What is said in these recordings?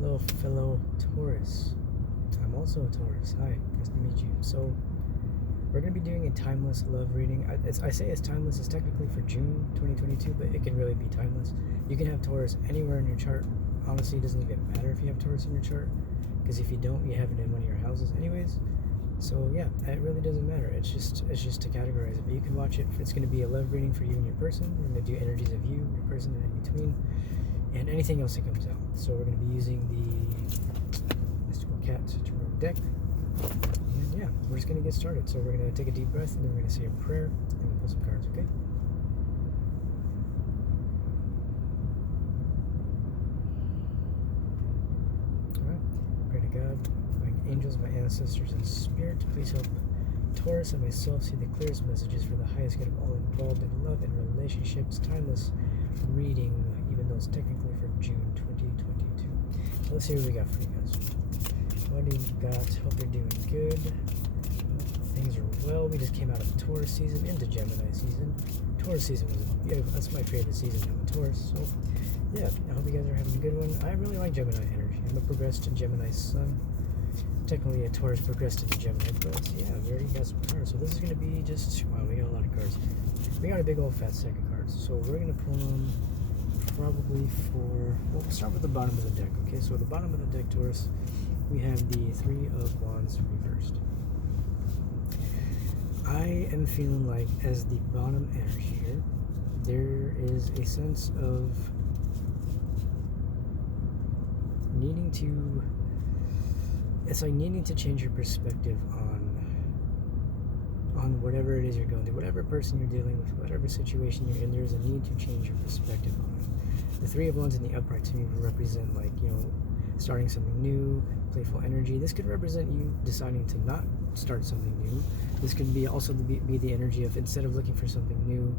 Hello, fellow Taurus. I'm also a Taurus. Hi, nice to meet you. So, we're going to be doing a timeless love reading. I say it's timeless, it's technically for June 2022, but it can really be timeless. You can have Taurus anywhere in your chart. Honestly, it doesn't even matter if you have Taurus in your chart, because if you don't, you have it in one of your houses anyways. So yeah, it really doesn't matter. It's just to categorize it. But you can watch it. It's going to be a love reading for you and your person. We're going to do energies of you, your person, and in between, and anything else that comes out. So we're going to be using the Mystical Cat Tarot deck. And yeah, we're just going to get started. So we're going to take a deep breath, and then we're going to say a prayer, and we'll pull some cards, okay? Alright, pray to God, my angels, my ancestors, and spirit, please help Taurus and myself see the clearest messages for the highest good of all involved in love and relationships. Timeless reading, even though it's technically for June 2022. So let's see what we got for you guys. What do you got? Hope you're doing good. Things are well. We just came out of Taurus season into Gemini season. Taurus season was, yeah, that's my favorite season. I'm a Taurus, so yeah, I hope you guys are having a good one. I really like Gemini energy. I'm a progressed Gemini sun. Technically a Taurus progressed into Gemini, but yeah, we already got some cards. So this is going to be just, wow, we got a lot of cards. We got a big old fat stack of cards. So we're going to pull them probably for, well, we'll start with the bottom of the deck, okay? So at the bottom of the deck, Taurus, we have the Three of Wands reversed. I am feeling like, as the bottom energy here, there is a sense of needing to, it's like needing to change your perspective on whatever it is you're going through, whatever person you're dealing with, whatever situation you're in. There's a need to change your perspective on it. The Three of Wands in the upright to me represent, like, you know, starting something new, playful energy. This could represent you deciding to not start something new. This could be also be the energy of, instead of looking for something new,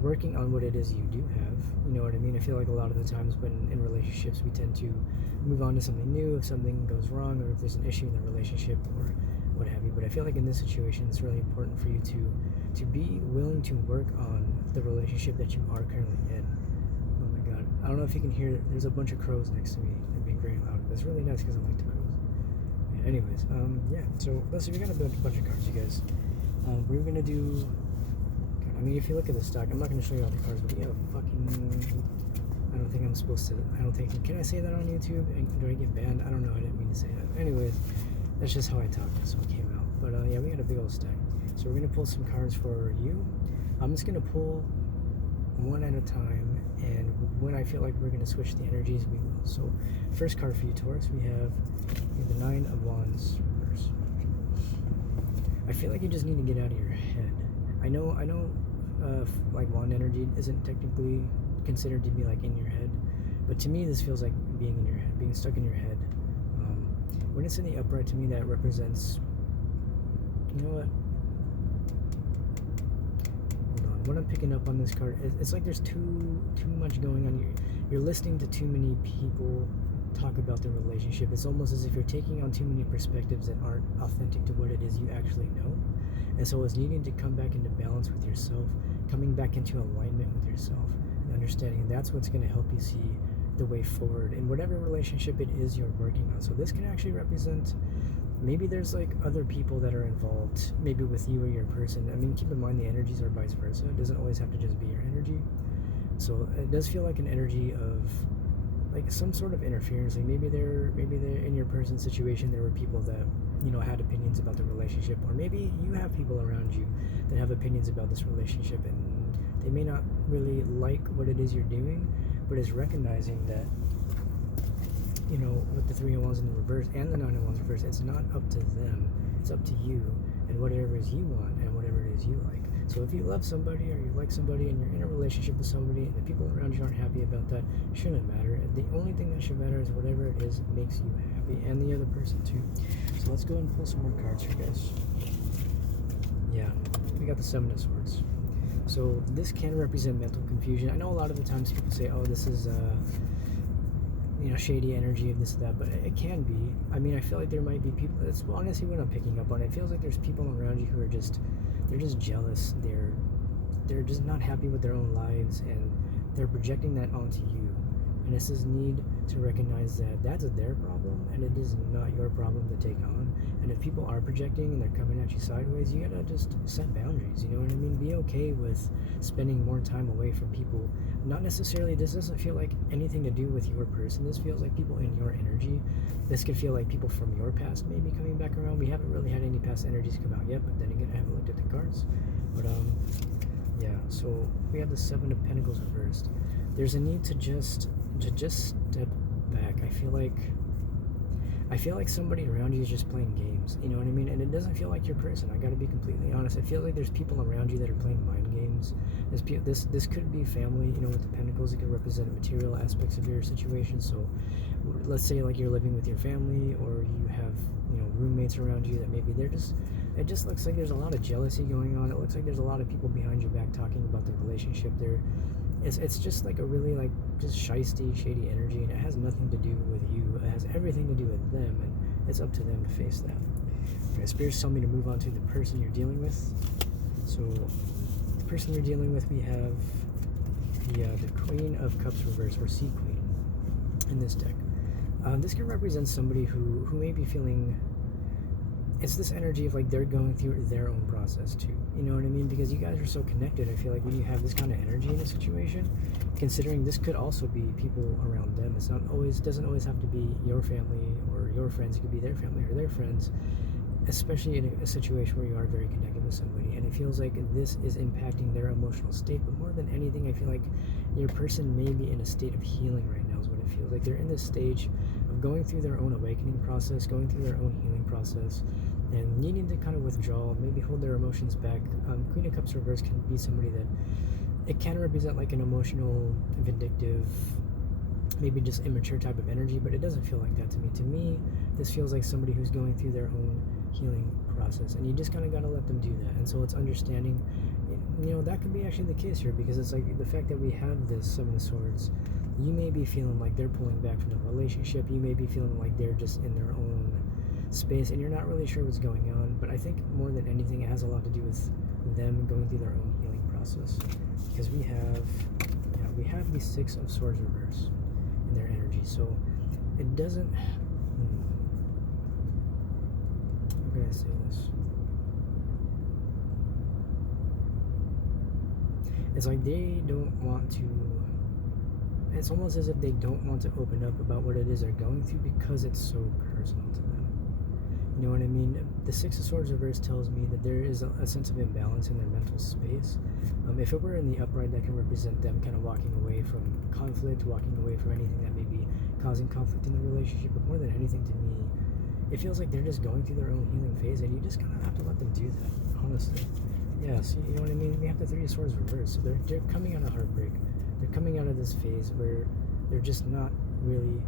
working on what it is you do have. You know what I mean? I feel like a lot of the times when in relationships we tend to move on to something new if something goes wrong, or if there's an issue in the relationship or what have you. But I feel like in this situation it's really important for you to be willing to work on the relationship that you are currently in. Oh my god, I don't know if you can hear, there's a bunch of crows next to me. They're being very loud, but it's really nice because I like the crows. Yeah, anyways, yeah, so let's see, we got a bunch of cards, you guys. We're gonna do, I mean, if you look at the stock, I'm not going to show you all the cards, but we have a fucking, I don't think I'm supposed to, I don't think, can I say that on YouTube? And do I get banned? I don't know, I didn't mean to say that. Anyways, that's just how I talk, that's what came out. But yeah, we got a big old stack. So we're going to pull some cards for you. I'm just going to pull one at a time, and when I feel like we're going to switch the energies, we will. So first card for you, Taurus, we have the Nine of Wands reverse. I feel like you just need to get out of your head. I know, like, wand energy isn't technically considered to be like in your head, but to me this feels like being in your head, being stuck in your head. When it's in the upright, to me that represents, you know what? Hold on. What I'm picking up on this card, it's like there's too much going on. You're listening to too many people talk about the relationship. It's almost as if you're taking on too many perspectives that aren't authentic to what it is you actually know. And so it's needing to come back into balance with yourself, coming back into alignment with yourself, and understanding that's what's going to help you see the way forward in whatever relationship it is you're working on. So this can actually represent, maybe there's like other people that are involved, maybe with you or your person. I mean, keep in mind the energies are vice versa. It doesn't always have to just be your energy. So it does feel like an energy of, like, some sort of interference. Like maybe they're in your person's situation, there were people that, you know, had opinions about the relationship, or maybe you have people around you that have opinions about this relationship, and they may not really like what it is you're doing, but it's recognizing that, you know, with the Three of Wands in the reverse and the Nine of Wands reverse, it's not up to them, it's up to you and whatever it is you want and whatever it is you like. So if you love somebody or you like somebody and you're in a relationship with somebody and the people around you aren't happy about that, it shouldn't matter. The only thing that should matter is whatever it is that makes you happy, and the other person too. So let's go and pull some more cards for you guys. Yeah, we got the Seven of Swords. So this can represent mental confusion. I know a lot of the times people say, oh, this is you know, shady energy of this and that, but it can be. I mean, I feel like there might be people, that's honestly what I'm picking up on. It feels like there's people around you who are just, they're just jealous. They're just not happy with their own lives, and they're projecting that onto you. And it's this need to recognize that that's their problem and it is not your problem to take on. And if people are projecting and they're coming at you sideways, you gotta just set boundaries, you know what I mean? Be okay with spending more time away from people. Not necessarily, this doesn't feel like anything to do with your person. This feels like people in your energy. This could feel like people from your past maybe coming back around. We haven't really had any past energies come out yet, but then again, I haven't looked at the cards. But yeah, so we have the Seven of Pentacles reversed. There's a need to just step back. I feel like somebody around you is just playing games, you know what I mean? And it doesn't feel like your person. I gotta be completely honest. I feel like there's people around you that are playing mind games. This could be family, you know, with the pentacles. It could represent material aspects of your situation. So let's say like you're living with your family, or you have, you know, roommates around you that maybe it just looks like there's a lot of jealousy going on. It looks like there's a lot of people behind your back talking about the relationship. It's just like a really like just shysty, shady energy, and it has nothing to do with you. It has everything to do with them, and it's up to them to face that. Okay, spirits tell me to move on to the person you're dealing with. So the person you're dealing with, we have the Queen of Cups reversed, or Sea Queen, in this deck. This can represent somebody who may be feeling. It's this energy of like they're going through their own process too. You know what I mean? Because you guys are so connected. I feel like when you have this kind of energy in a situation, considering this could also be people around them. It's not always, doesn't always have to be your family or your friends. It could be their family or their friends, especially in a situation where you are very connected with somebody. And it feels like this is impacting their emotional state. But more than anything, I feel like your person may be in a state of healing right now is what it feels like. They're in this stage of going through their own awakening process, going through their own healing process, and needing to kind of withdraw, maybe hold their emotions back. Queen of Cups reverse can be somebody that it can represent like an emotional, vindictive, maybe just immature type of energy, but it doesn't feel like that to me. To me, this feels like somebody who's going through their own healing process, and you just kind of got to let them do that. And so it's understanding, you know, that could be actually the case here, because it's like the fact that we have this Seven of Swords, you may be feeling like they're pulling back from the relationship, you may be feeling like they're just in their own space and you're not really sure what's going on. But I think more than anything, it has a lot to do with them going through their own healing process, because we have the Six of Swords reverse in their energy. So it doesn't how can I say this? It's like they don't want to, it's almost as if they don't want to open up about what it is they're going through because it's so personal to them. You know what I mean? The Six of Swords reverse tells me that there is a sense of imbalance in their mental space. If it were in the upright, that can represent them kind of walking away from conflict, walking away from anything that may be causing conflict in the relationship. But more than anything, to me, it feels like they're just going through their own healing phase, and you just kind of have to let them do that, honestly. Yeah, so you know what I mean? We have the Three of Swords reversed. So they're coming out of heartbreak. They're coming out of this phase where they're just not really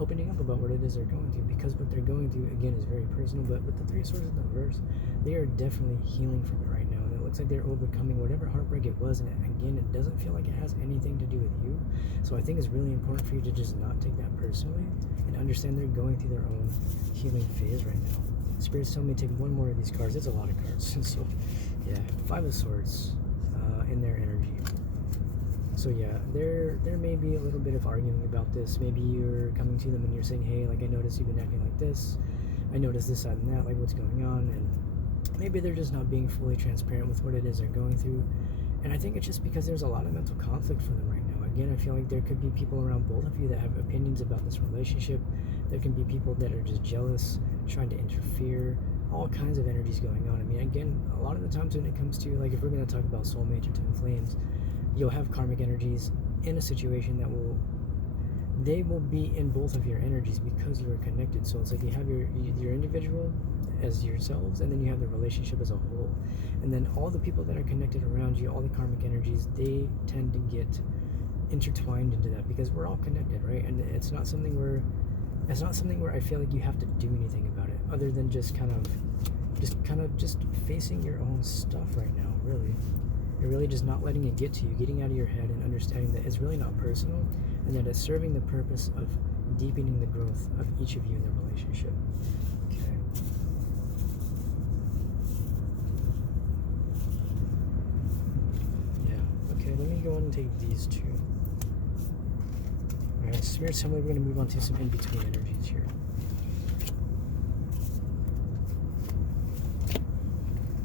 opening up about what it is they're going through, because what they're going through, again, is very personal. But with the Three of Swords in the reverse, they are definitely healing from it right now, and it looks like they're overcoming whatever heartbreak it was. And again, it doesn't feel like it has anything to do with you. So I think it's really important for you to just not take that personally and understand they're going through their own healing phase right now. Spirits tell me to take one more of these cards. It's a lot of cards. So yeah, Five of Swords in their energy. So yeah, there may be a little bit of arguing about this. Maybe you're coming to them and you're saying, hey, like, I noticed you've been acting like this. I noticed this, that, and that, like, what's going on? And maybe they're just not being fully transparent with what it is they're going through. And I think it's just because there's a lot of mental conflict for them right now. Again, I feel like there could be people around both of you that have opinions about this relationship. There can be people that are just jealous, trying to interfere, all kinds of energies going on. I mean, again, a lot of the times when it comes to, like, if we're going to talk about soulmates or twin flames, you'll have karmic energies in a situation that they will be in both of your energies because you are connected. So it's like you have your individual as yourselves, and then you have the relationship as a whole. And then all the people that are connected around you, all the karmic energies, they tend to get intertwined into that because we're all connected, right? And it's not something where I feel like you have to do anything about it other than just kind of facing your own stuff right now, really. You're really just not letting it get to you, getting out of your head and understanding that it's really not personal, and that it's serving the purpose of deepening the growth of each of you in the relationship. Okay. Yeah. Okay, let me go ahead and take these two. Alright, Spirit, tell me, we're going to move on to some in-between energies here.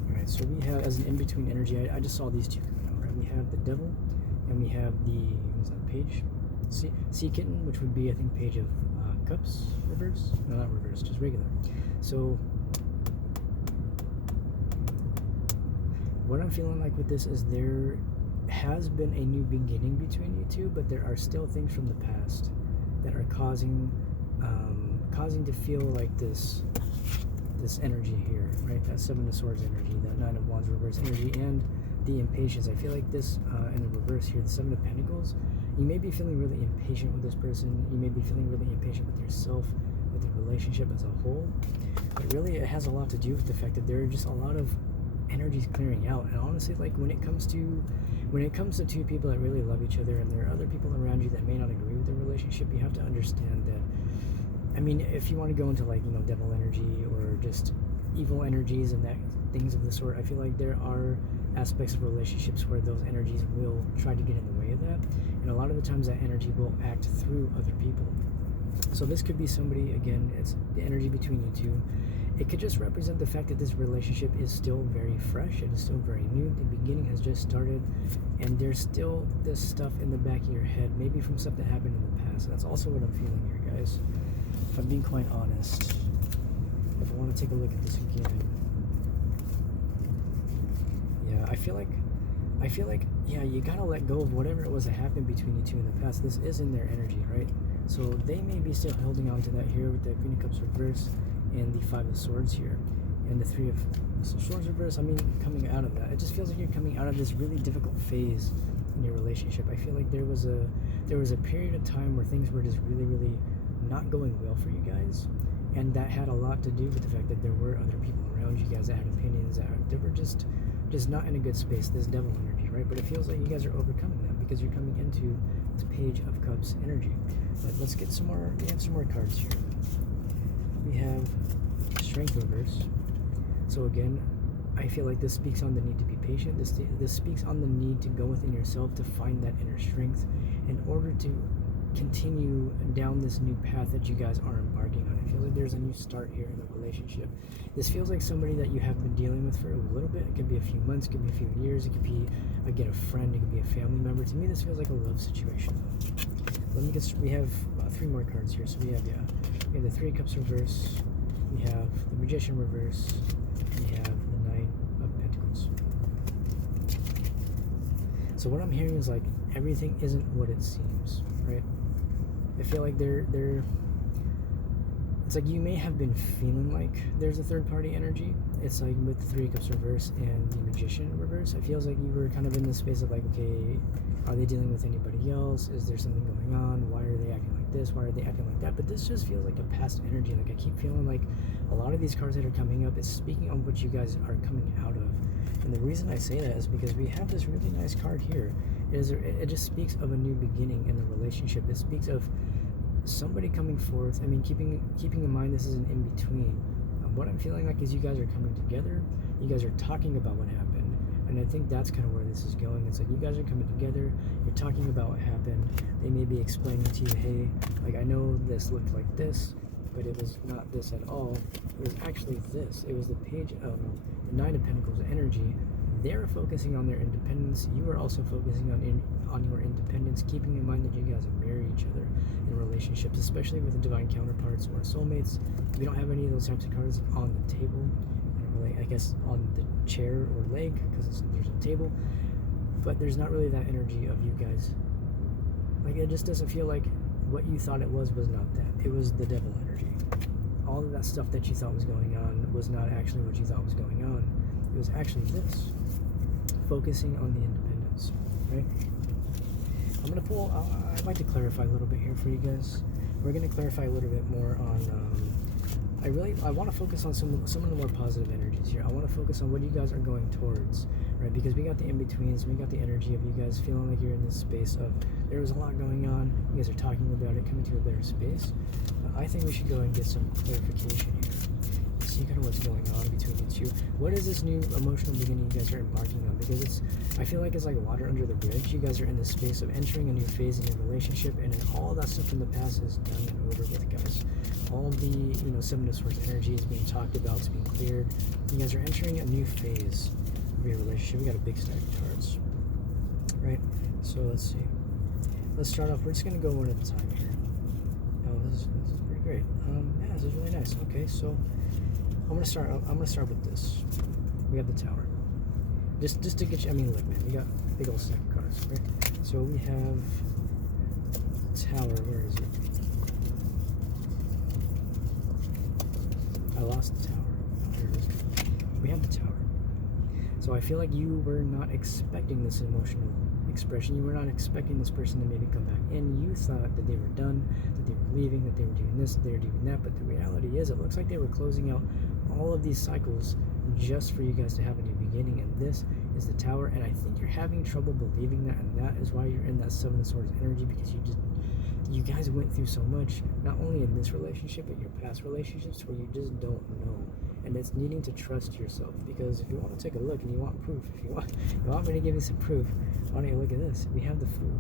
Alright, so we have, as an in-between energy, I just saw these two coming out, right? We have the Devil, and we have the, what's that, Page? Sea Kitten, which would be, I think, Page of Cups, reverse? No, not reverse, just regular. So, what I'm feeling like with this is there has been a new beginning between you two, but there are still things from the past that are causing to feel like this energy here, right? That Seven of Swords energy, that Nine of Wands reverse energy, and the impatience. I feel like this in the reverse here, the Seven of Pentacles, you may be feeling really impatient with this person. You may be feeling really impatient with yourself, with the relationship as a whole. But really, it has a lot to do with the fact that there are just a lot of energies clearing out. And honestly, like when it comes to two people that really love each other, and there are other people around you that may not agree with the relationship, you have to understand that, I mean, if you want to go into like, you know, devil energy or just evil energies and that things of the sort, I feel like there are aspects of relationships where those energies will try to get in the way of that, and a lot of the times that energy will act through other people. So this could be somebody, again, it's the energy between you two. It could just represent the fact that this relationship is still very fresh, it is still very new, the beginning has just started, and there's still this stuff in the back of your head, maybe from stuff that happened in the past. That's also what I'm feeling here, guys, if I'm being quite honest. If I want to take a look at this again, yeah, I feel like, yeah, you gotta let go of whatever it was that happened between you two in the past. This is in their energy, right? So they may be still holding on to that here with the Queen of Cups reverse and the Five of Swords here, and the Three of Swords reverse. I mean, coming out of that, it just feels like you're coming out of this really difficult phase in your relationship. I feel like there was a period of time where things were just really not going well for you guys, and that had a lot to do with the fact that there were other people around you guys that had opinions that were just not in a good space, this devil energy, right? But it feels like you guys are overcoming that because you're coming into this Page of Cups energy. But let's get some more, we have some more cards here. We have Strength reverse. So again, I feel like this speaks on the need to be patient. This speaks on the need to go within yourself to find that inner strength in order to continue down this new path that you guys are embarking on. I feel like there's a new start here in the relationship. This feels like somebody that you have been dealing with for a little bit. It could be a few months, it could be a few years, it could be, again, a friend, it could be a family member. To me, this feels like a love situation. Let me get, we have three more cards here. So we have the Three of Cups reverse, we have the Magician reverse, and we have the Nine of Pentacles. So what I'm hearing is like everything isn't what it seems, right? I feel like it's like you may have been feeling like there's a third party energy. It's like with the Three of Cups reverse and the Magician reverse, it feels like you were kind of in this space of like, okay, are they dealing with anybody else? Is there something going on? Why are they acting like this? Why are they acting like that? But this just feels like a past energy. Like I keep feeling like a lot of these cards that are coming up is speaking on what you guys are coming out of. And the reason I say that is because we have this really nice card here. It just speaks of a new beginning in the relationship. It speaks of somebody coming forth. I mean, keeping in mind this is an in-between. What I'm feeling like is you guys are coming together. You guys are talking about what happened. And I think that's kind of where this is going. It's like you guys are coming together. You're talking about what happened. They may be explaining to you, hey, like I know this looked like this, but it was not this at all. It was actually this. It was the Page of the Nine of Pentacles energy. They're focusing on their independence. You are also focusing on your independence, keeping in mind that you guys marry each other in relationships, especially with the divine counterparts or soulmates. We don't have any of those types of cards on the table. I guess on the chair or leg because there's a table, but there's not really that energy of you guys. Like it just doesn't feel like what you thought it was not that. It was the devil energy. All of that stuff that you thought was going on was not actually what you thought was going on. It was actually this, focusing on the independence, right? I'm gonna pull. I'd like to clarify a little bit here for you guys. We're gonna clarify a little bit more on. I want to focus on some of the more positive energies here. I want to focus on what you guys are going towards, right? Because we got the in-betweens, we got the energy of you guys feeling like you're in this space of there was a lot going on. You guys are talking about it, coming to a better space. I think we should go and get some clarification here. See kind of what's going on between you two. What is this new emotional beginning you guys are embarking on? Because I feel like it's like water under the bridge. You guys are in the space of entering a new phase in your relationship, and then all that stuff from the past is done and over with, guys. All the, you know, Seven of Swords energy is being talked about, it's being cleared. You guys are entering a new phase of your relationship. We got a big stack of cards, right? So let's see. Let's start off. We're just gonna go one at a time here. Oh, this is pretty great. Yeah, this is really nice. Okay, so I'm gonna start with this. We have the Tower. Just to get you, I mean, look, man, we got a big old stack of cards, right? So we have Tower. Where is it? I lost the Tower. Oh, here it is. We have the Tower. So I feel like you were not expecting this emotional expression. You were not expecting this person to maybe come back in. You thought that they were done, that they were leaving, that they were doing this, that they were doing that. But the reality is, it looks like they were closing out all of these cycles just for you guys to have a new beginning. And this is the Tower. And I think you're having trouble believing that, and that is why you're in that Seven of Swords energy, because you guys went through so much, not only in this relationship, but your past relationships, where you just don't know. And it's needing to trust yourself, because if you want to take a look and you want proof, if you want me to give you some proof, why don't you look at this? We have the Fool.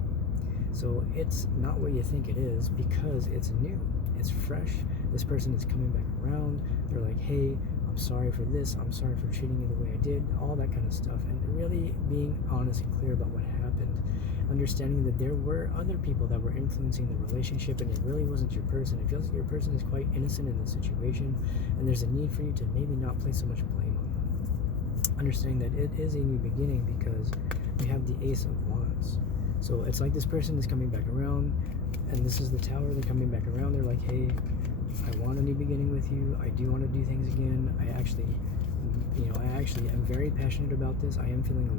So it's not what you think it is, because it's new, it's fresh. This person is coming back around. They're like, hey, I'm sorry for this, I'm sorry for treating you the way I did, all that kind of stuff. And really being honest and clear about what happened, understanding that there were other people that were influencing the relationship, and it really wasn't your person. It feels like your person is quite innocent in the situation, and there's a need for you to maybe not place so much blame on them. Understanding that it is a new beginning, because we have the Ace of Wands. So it's like this person is coming back around, and this is the Tower. They're coming back around. They're like, hey, I want a new beginning with you. I do want to do things again. I actually am very passionate about this. I am feeling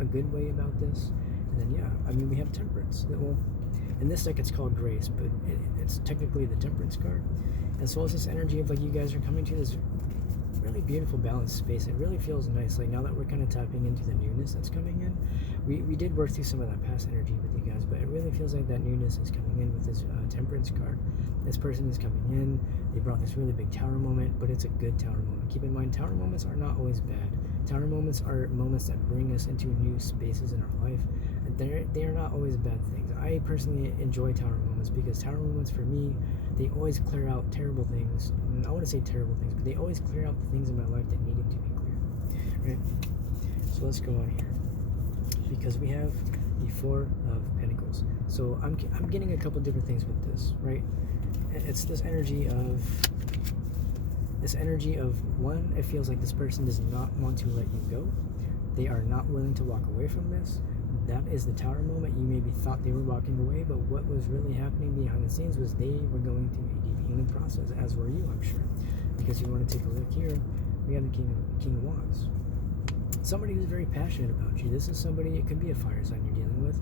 a good way about this. And then, yeah, I mean, we have Temperance. Well, in this deck, it's called Grace, but it's technically the Temperance card. And so it's this energy of, like, you guys are coming to this really beautiful balanced space. It really feels nice. Like, now that we're kind of tapping into the newness that's coming in, we did work through some of that past energy with you guys, but it really feels like that newness is coming in with this Temperance card. This person is coming in. They brought this really big Tower moment, but it's a good Tower moment. Keep in mind, Tower moments are not always bad. Tower moments are moments that bring us into new spaces in our life. They are not always bad things. I personally enjoy Tower moments, because Tower moments, for me, they always clear out terrible things. I want to say terrible things, but they always clear out the things in my life that needed to be clear, right? So let's go on here, because we have the Four of Pentacles. So I'm getting a couple different things with this, right? It's this energy of one, it feels like this person does not want to let you go. They are not willing to walk away from this. That is the Tower moment. You maybe thought they were walking away, but what was really happening behind the scenes was they were going through a deep healing process, as were you, I'm sure. Because you want to take a look here, we have the King of Wands. Somebody who's very passionate about you. This is somebody, it could be a fire sign you're dealing with.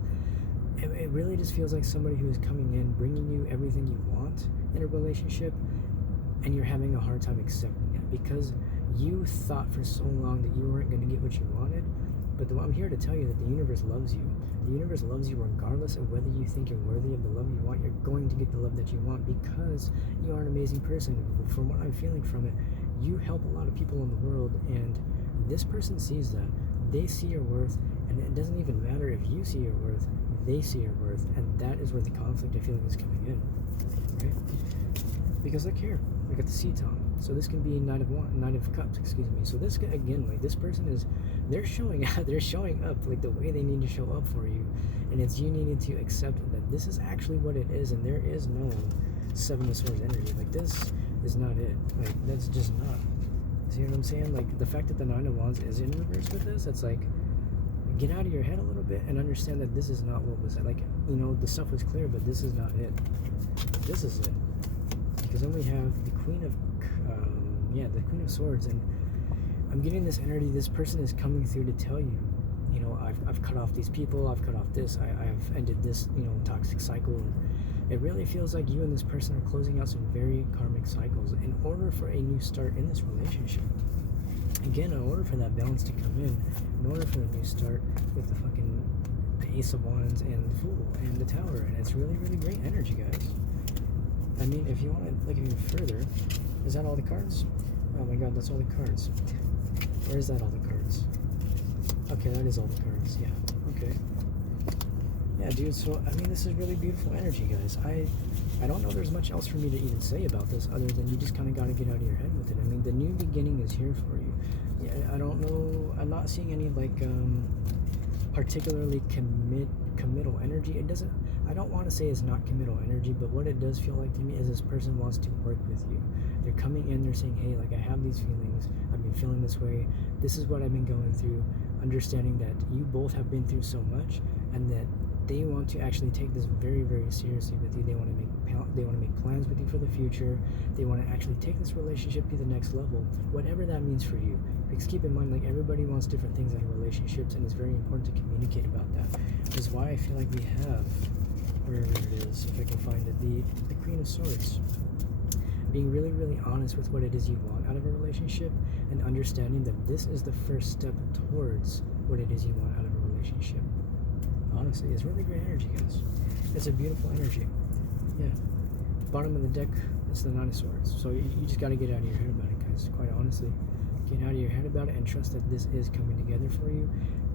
It really just feels like somebody who is coming in, bringing you everything you want in a relationship, and you're having a hard time accepting it, because you thought for so long that you weren't going to get what you wanted. But I'm here to tell you that the universe loves you. The universe loves you regardless of whether you think you're worthy of the love you want. You're going to get the love that you want, because you are an amazing person. From what I'm feeling from it, you help a lot of people in the world, and this person sees that. They see your worth, and it doesn't even matter if you see your worth. They see your worth, and that is where the conflict, I feel like, is coming in, right? Because look here, we got the Ceton. So this can be Knight of Cups, excuse me. So this, again, like, this person is, they're showing up like the way they need to show up for you, and it's you needing to accept that this is actually what it is, and there is no Seven of Swords energy. Like, this is not it. Like, that's just not. See what I'm saying? Like, the fact that the Nine of Wands is in reverse with this, it's like, get out of your head a little bit and understand that this is not what was, like, you know, the stuff was clear, but this is not it. This is it. Because then we have the Queen of Swords, and I'm getting this energy. This person is coming through to tell you, you know, I've cut off these people, I've cut off this, I've ended this, you know, toxic cycle. And it really feels like you and this person are closing out some very karmic cycles in order for a new start in this relationship. Again, in order for that balance to come in order for a new start with the Ace of Wands and the Fool and the Tower, and it's really, really great energy, guys. I mean, if you want to look even further, is that all the cards? Oh my god, that's all the cards. Or is that all the cards? Okay, that is all the cards, yeah. Okay. Yeah, dude, so, I mean, this is really beautiful energy, guys. I don't know there's much else for me to even say about this other than you just kind of got to get out of your head with it. I mean, the new beginning is here for you. Yeah, I don't know. I'm not seeing any, like, particularly committal energy. It doesn't, I don't want to say it's not committal energy, but what it does feel like to me is this person wants to work with you. They're coming in, they're saying, hey, like, I have these feelings, I've been feeling this way, this is what I've been going through, understanding that you both have been through so much, and that they want to actually take this very, very seriously with you. They want to make plans with you for the future. They want to actually take this relationship to the next level, whatever that means for you. Because keep in mind, like, everybody wants different things out of relationships, and it's very important to communicate about that. Which is why I feel like we have, wherever it is, if I can find it, the Queen of Swords. Being really, really honest with what it is you want out of a relationship, and understanding that this is the first step towards what it is you want out of a relationship. Honestly, it's really great energy, guys. It's a beautiful energy. Yeah. Bottom of the deck, it's the Nine of Swords. So you just got to get out of your head about it, guys. Quite honestly, get out of your head about it and trust that this is coming together for you.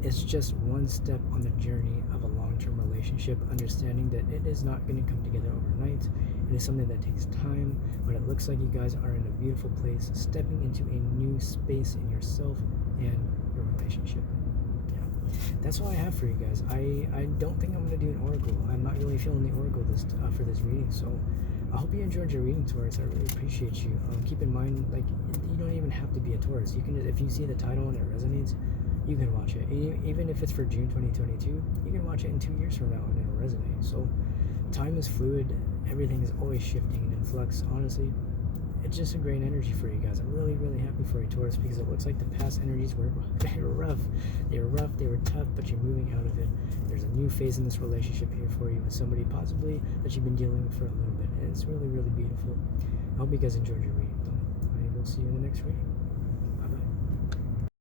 It's just one step on the journey of a long-term relationship, understanding that it is not going to come together overnight. It is something that takes time, but it looks like you guys are in a beautiful place, stepping into a new space in yourself and your relationship. That's all I have for you guys. I don't think I'm going to do an oracle. I'm not really feeling the oracle for this reading, so I hope you enjoyed your reading, Taurus. I really appreciate you. Keep in mind, like, you don't even have to be a Taurus. You can, if you see the title and it resonates, you can watch it. Even if it's for June 2022, you can watch it in 2 years from now and it'll resonate. So time is fluid. Everything is always shifting and in flux. Honestly, it's just a great energy for you guys. I'm really, really happy for you, Taurus, because it looks like the past energies were they were rough. They were rough, they were tough, but you're moving out of it. There's a new phase in this relationship here for you with somebody possibly that you've been dealing with for a little bit. And it's really, really beautiful. I hope you guys enjoyed your reading, though. I will see you in the next reading.